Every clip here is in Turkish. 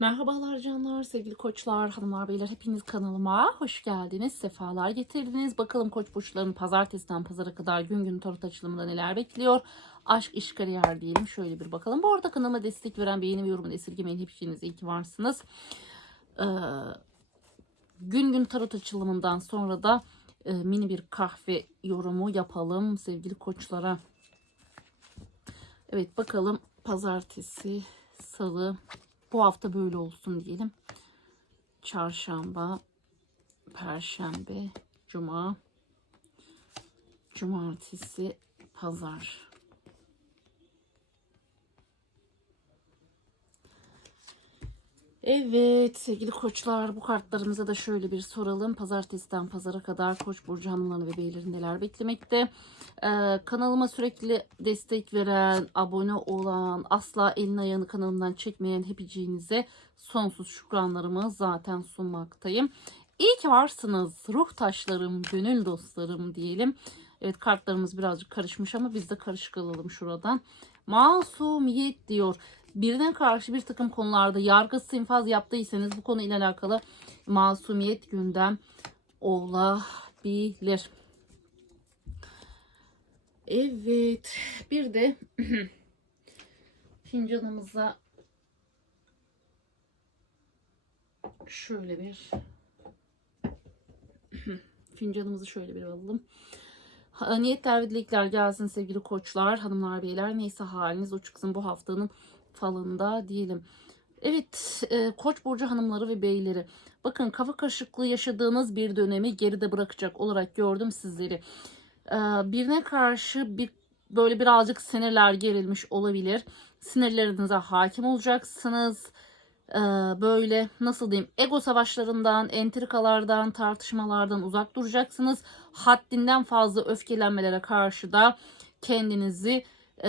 Merhabalar canlar, sevgili koçlar, hanımlar, beyler hepiniz kanalıma hoş geldiniz, sefalar getirdiniz. Bakalım koç burçlarının pazartesiden pazara kadar gün gün tarot açılımında neler bekliyor. Aşk, iş, kariyer diyelim. Şöyle bir bakalım. Bu arada kanalıma destek veren, beğeni ve yorumunu esirgemeyin. Hepiniz iyi ki varsınız. Ee, gün gün tarot açılımından sonra da e, mini bir kahve yorumu yapalım sevgili koçlara. Evet bakalım pazartesi, salı, bu hafta böyle olsun diyelim. Çarşamba, perşembe, cuma, cumartesi, pazar. Evet sevgili koçlar bu kartlarımıza da şöyle bir soralım. Pazartesiden pazara kadar koç burcu hanımlarını ve beylerin neler beklemekte? Ee, kanalıma sürekli destek veren, abone olan, asla elini ayağını kanalımdan çekmeyen hepiciğinize sonsuz şükranlarımı zaten sunmaktayım. İyi ki varsınız ruh taşlarım, gönül dostlarım diyelim. Evet kartlarımız birazcık karışmış ama biz de karışık alalım şuradan. Masumiyet diyor birine karşı bir takım konularda yargısız infaz yaptıysanız bu konuyla alakalı masumiyet gündem olabilir. Evet bir de fincanımıza şöyle bir fincanımızı şöyle bir alalım. Niyetler ve dilekler gelsin sevgili koçlar, hanımlar, beyler. Neyse haliniz o çıksın bu haftanın falında diyelim. Evet e, Koç burcu hanımları ve beyleri bakın kafa karışıklığı yaşadığınız bir dönemi geride bırakacak olarak gördüm sizleri. E, birine karşı bir böyle birazcık sinirler gerilmiş olabilir. Sinirlerinize hakim olacaksınız. E, böyle nasıl diyeyim ego savaşlarından, entrikalardan, tartışmalardan uzak duracaksınız. Haddinden fazla öfkelenmelere karşı da kendinizi e,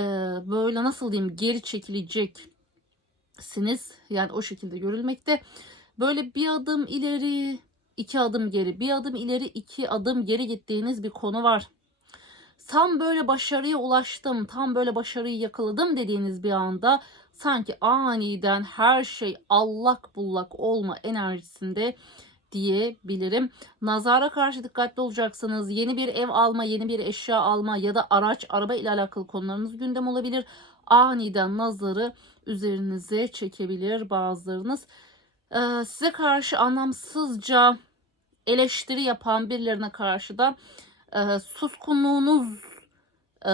böyle nasıl diyeyim geri çekileceksiniz. Yani o şekilde görülmekte. Böyle bir adım ileri, iki adım geri, bir adım ileri, iki adım geri gittiğiniz bir konu var. Tam böyle başarıya ulaştım, tam böyle başarıyı yakaladım dediğiniz bir anda sanki aniden her şey allak bullak olma enerjisinde diyebilirim. Nazara karşı dikkatli olacaksınız. Yeni bir ev alma, yeni bir eşya alma ya da araç, araba ile alakalı konularınız gündem olabilir. Aniden nazarı üzerinize çekebilir bazılarınız. Ee, size karşı anlamsızca eleştiri yapan birilerine karşı da e, suskunluğunuz e,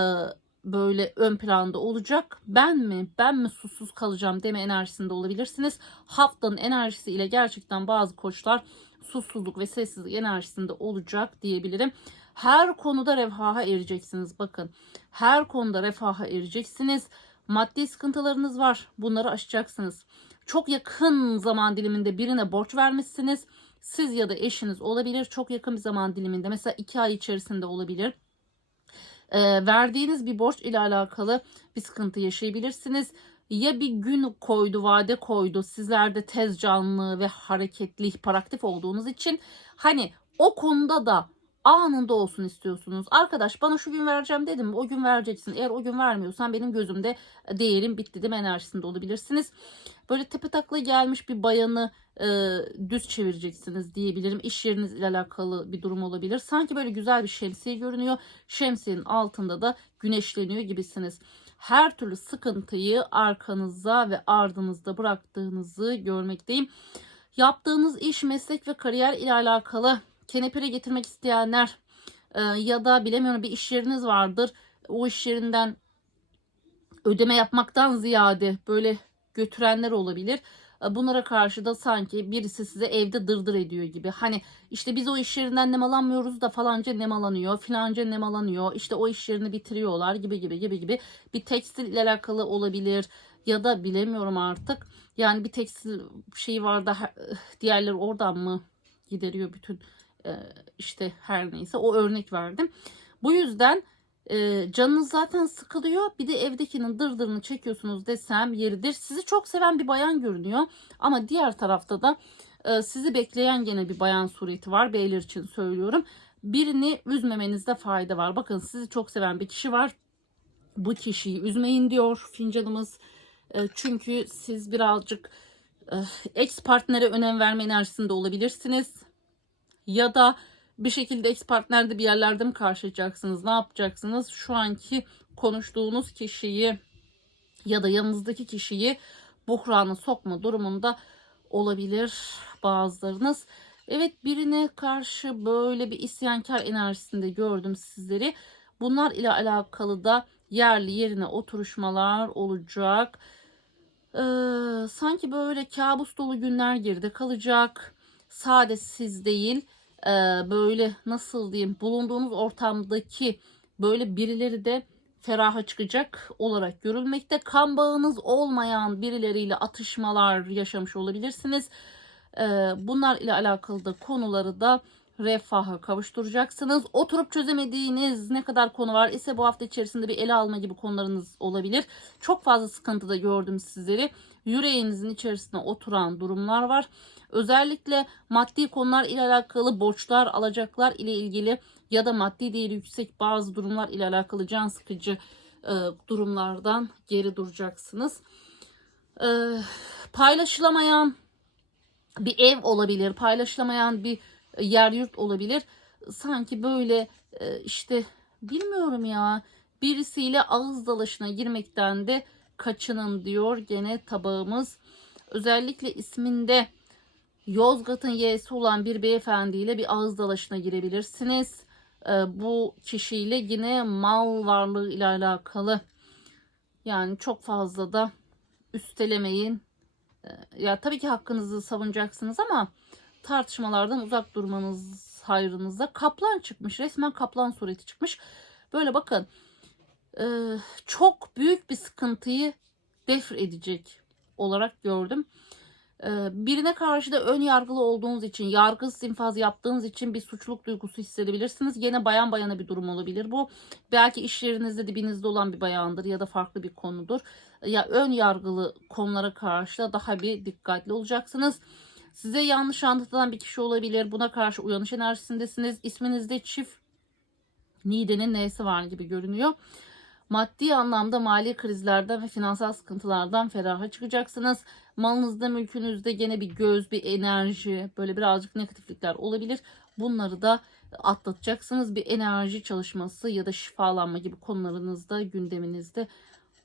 böyle ön planda olacak. Ben mi ben mi susuz kalacağım deme enerjisinde olabilirsiniz. Haftanın enerjisi ile gerçekten bazı koçlar susuzluk ve sessizlik enerjisinde olacak diyebilirim. Her konuda refaha ereceksiniz. Bakın her konuda refaha ereceksiniz. Maddi sıkıntılarınız var. Bunları aşacaksınız. Çok yakın zaman diliminde birine borç vermişsiniz. Siz ya da eşiniz olabilir. Çok yakın bir zaman diliminde mesela iki ay içerisinde olabilir e, verdiğiniz bir borç ile alakalı bir sıkıntı yaşayabilirsiniz. Ya bir gün koydu, vade koydu. Sizler de tez canlı ve hareketli, hiperaktif olduğunuz için hani o konuda da anında olsun istiyorsunuz. Arkadaş bana şu gün vereceğim dedim o gün vereceksin. Eğer o gün vermiyorsan benim gözümde değerim bitti değil mi enerjisinde olabilirsiniz. Böyle tepe takla gelmiş bir bayanı e, düz çevireceksiniz diyebilirim. İş yerinizle alakalı bir durum olabilir. Sanki böyle güzel bir şemsiye görünüyor. Şemsiyenin altında da güneşleniyor gibisiniz. Her türlü sıkıntıyı arkanızda ve ardınızda bıraktığınızı görmekteyim. Yaptığınız iş, meslek ve kariyer ile alakalı kenepere getirmek isteyenler e, ya da bilemiyorum bir iş yeriniz vardır. O iş yerinden ödeme yapmaktan ziyade böyle götürenler olabilir. E, bunlara karşı da sanki birisi size evde dırdır ediyor gibi. Hani işte biz o iş yerinden nemalanmıyoruz da falanca nemalanıyor, filanca nemalanıyor. İşte o iş yerini bitiriyorlar gibi gibi gibi gibi. Bir tekstil ile alakalı olabilir ya da bilemiyorum artık. Yani bir tekstil şeyi var da diğerleri oradan mı gideriyor bütün e, işte her neyse o örnek verdim. Bu yüzden e, canınız zaten sıkılıyor. Bir de evdekinin dırdırını çekiyorsunuz desem yeridir. Sizi çok seven bir bayan görünüyor. Ama diğer tarafta da e, sizi bekleyen gene bir bayan sureti var. Beyler için söylüyorum. Birini üzmemenizde fayda var. Bakın sizi çok seven bir kişi var. Bu kişiyi üzmeyin diyor fincanımız. E, çünkü siz birazcık eh, ex partnere önem verme enerjisinde olabilirsiniz. Ya da bir şekilde ex partnerde bir yerlerde mi karşılaşacaksınız? Ne yapacaksınız? Şu anki konuştuğunuz kişiyi ya da yanınızdaki kişiyi buhrana sokma durumunda olabilir bazılarınız. Evet birine karşı böyle bir isyankar enerjisinde gördüm sizleri. Bunlar ile alakalı da yerli yerine oturuşmalar olacak. Ee, sanki böyle kabus dolu günler geride kalacak. Sade siz değil e, böyle nasıl diyeyim bulunduğunuz ortamdaki böyle birileri de feraha çıkacak olarak görülmekte. Kan bağınız olmayan birileriyle atışmalar yaşamış olabilirsiniz. Ee, bunlar ile alakalı da konuları da refaha kavuşturacaksınız. Oturup çözemediğiniz ne kadar konu var ise bu hafta içerisinde bir ele alma gibi konularınız olabilir. Çok fazla sıkıntıda gördüm sizleri. Yüreğinizin içerisine oturan durumlar var. Özellikle maddi konular ile alakalı borçlar, alacaklar ile ilgili ya da maddi değeri yüksek bazı durumlar ile alakalı can sıkıcı e, durumlardan geri duracaksınız. E, paylaşılamayan bir ev olabilir, paylaşılamayan bir yer yurt olabilir. Sanki böyle e, işte bilmiyorum ya birisiyle ağız dalaşına girmekten de kaçının diyor gene tabağımız. Özellikle isminde Yozgat'ın Y'si olan bir beyefendiyle bir ağız dalaşına girebilirsiniz. E, bu kişiyle yine mal varlığı ile alakalı yani çok fazla da üstelemeyin. E, ya tabii ki hakkınızı savunacaksınız ama tartışmalardan uzak durmanız hayrınıza. Kaplan çıkmış. Resmen kaplan sureti çıkmış. Böyle bakın e, çok büyük bir sıkıntıyı defr edecek olarak gördüm. E, birine karşı da ön yargılı olduğunuz için, yargısız infaz yaptığınız için bir suçluluk duygusu hissedebilirsiniz. Gene bayan bayana bir durum olabilir bu. Belki iş yerinizde dibinizde olan bir bayandır ya da farklı bir konudur. Ya ön yargılı konulara karşı da daha bir dikkatli olacaksınız. Size yanlış anlatılan bir kişi olabilir. Buna karşı uyanış enerjisindesiniz. İsminizde çift Nide'nin neyse var gibi görünüyor. Maddi anlamda mali krizlerden ve finansal sıkıntılardan feraha çıkacaksınız. Malınızda, mülkünüzde gene bir göz, bir enerji, böyle birazcık negatiflikler olabilir. Bunları da atlatacaksınız. Bir enerji çalışması ya da şifalanma gibi konularınızda gündeminizde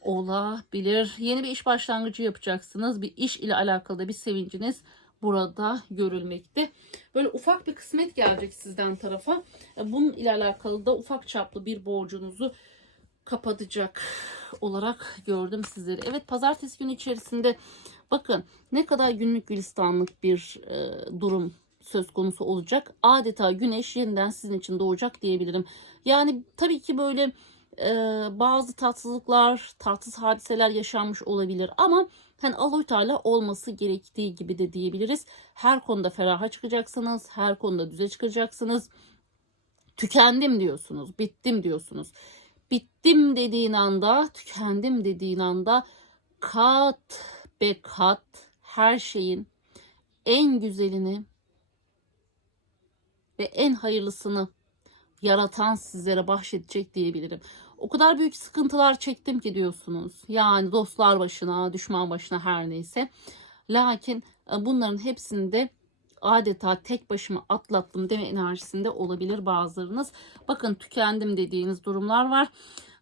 olabilir. Yeni bir iş başlangıcı yapacaksınız. Bir iş ile alakalı da bir sevinciniz burada görülmekte. Böyle ufak bir kısmet gelecek sizden tarafa. E, Bunun ile alakalı da ufak çaplı bir borcunuzu kapatacak olarak gördüm sizleri. Evet pazartesi günü içerisinde bakın ne kadar günlük gülistanlık bir e, durum söz konusu olacak. Adeta güneş yeniden sizin için doğacak diyebilirim. Yani tabii ki böyle e, bazı tatsızlıklar, tatsız hadiseler yaşanmış olabilir ama hani Allahü Teala olması gerektiği gibi de diyebiliriz. Her konuda feraha çıkacaksınız, her konuda düze çıkacaksınız. Tükendim diyorsunuz, bittim diyorsunuz. Bittim dediğin anda, tükendim dediğin anda kat be kat her şeyin en güzelini ve en hayırlısını yaratan sizlere bahşedecek diyebilirim. O kadar büyük sıkıntılar çektim ki diyorsunuz. Yani dostlar başına, düşman başına her neyse. Lakin e, bunların hepsinde adeta tek başıma atlattım deme enerjisinde olabilir bazılarınız. Bakın tükendim dediğiniz durumlar var.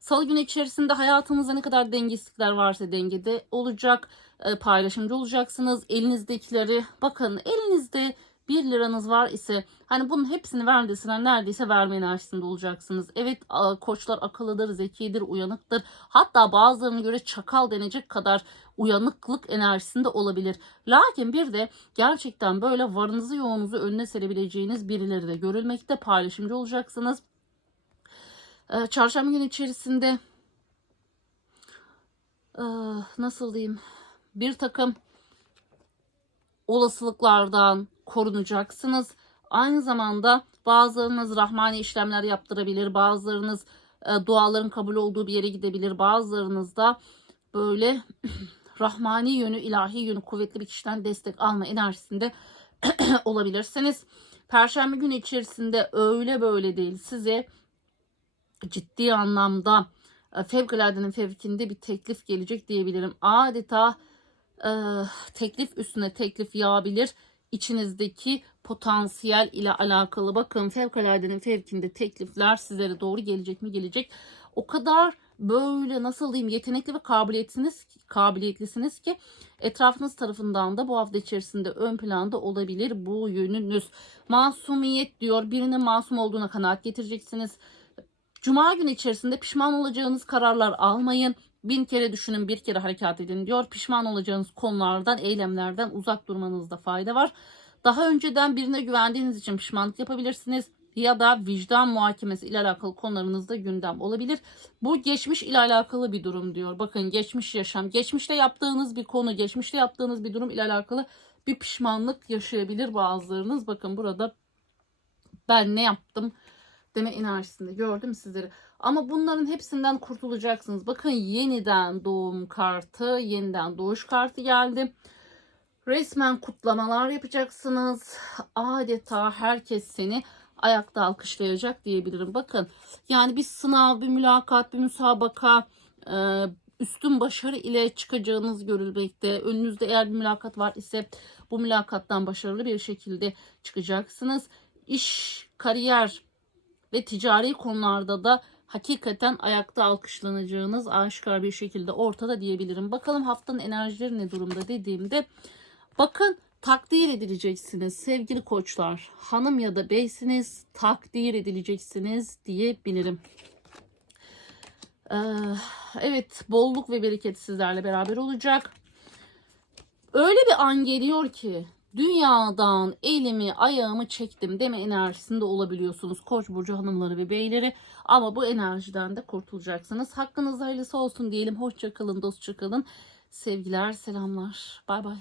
Salı günü içerisinde hayatınızda ne kadar dengesizlikler varsa dengede olacak. E, paylaşımcı olacaksınız. Elinizdekileri bakın elinizde 1 liranız var ise hani bunun hepsini vermesine neredeyse verme enerjisinde olacaksınız. Evet koçlar akıllıdır, zekidir, uyanıktır. Hatta bazılarına göre çakal denecek kadar uyanıklık enerjisinde olabilir. Lakin bir de gerçekten böyle varınızı yoğunuzu önüne serebileceğiniz birileri de görülmekte paylaşımcı olacaksınız. Ee, Çarşamba günü içerisinde ee, nasıl diyeyim bir takım olasılıklardan korunacaksınız. Aynı zamanda bazılarınız rahmani işlemler yaptırabilir, bazılarınız e, duaların kabul olduğu bir yere gidebilir, bazılarınız da böyle rahmani yönü, ilahi yönü kuvvetli bir kişiden destek alma enerjisinde olabilirsiniz. Perşembe günü içerisinde öyle böyle değil size ciddi anlamda e, fevkaladenin fevkinde bir teklif gelecek diyebilirim. Adeta Ee, teklif üstüne teklif yağabilir. İçinizdeki potansiyel ile alakalı bakın fevkaladenin fevkinde teklifler sizlere doğru gelecek mi gelecek. O kadar böyle nasıl diyeyim yetenekli ve kabiliyetlisiniz, kabiliyetlisiniz ki etrafınız tarafından da bu hafta içerisinde ön planda olabilir bu yönünüz. Masumiyet diyor birinin masum olduğuna kanaat getireceksiniz. Cuma günü içerisinde pişman olacağınız kararlar almayın. Bin kere düşünün bir kere hareket edin diyor. Pişman olacağınız konulardan, eylemlerden uzak durmanızda fayda var. Daha önceden birine güvendiğiniz için pişmanlık yapabilirsiniz ya da vicdan muhakemesi ile alakalı konularınızda gündem olabilir. Bu geçmiş ile alakalı bir durum diyor. Bakın geçmiş yaşam, geçmişte yaptığınız bir konu, geçmişte yaptığınız bir durum ile alakalı bir pişmanlık yaşayabilir bazılarınız. Bakın burada ben ne yaptım deme enerjisinde gördüm sizleri. Ama bunların hepsinden kurtulacaksınız. Bakın yeniden doğum kartı, yeniden doğuş kartı geldi. Resmen kutlamalar yapacaksınız. Adeta herkes seni ayakta alkışlayacak diyebilirim. Bakın yani bir sınav, bir mülakat, bir müsabaka, e, üstün başarı ile çıkacağınız görülmekte. Önünüzde eğer bir mülakat var ise bu mülakattan başarılı bir şekilde çıkacaksınız. İş, kariyer ve ticari konularda da hakikaten ayakta alkışlanacağınız aşikar bir şekilde ortada diyebilirim. Bakalım haftanın enerjileri ne durumda dediğimde bakın takdir edileceksiniz sevgili koçlar. Hanım ya da beysiniz takdir edileceksiniz diyebilirim. Ee, evet bolluk ve bereket sizlerle beraber olacak. Öyle bir an geliyor ki dünyadan elimi ayağımı çektim deme enerjisinde olabiliyorsunuz koç burcu hanımları ve beyleri ama bu enerjiden de kurtulacaksınız. Hakkınız hayırlısı olsun diyelim. Hoşça kalın, dostça kalın. Sevgiler, selamlar. Bay bay.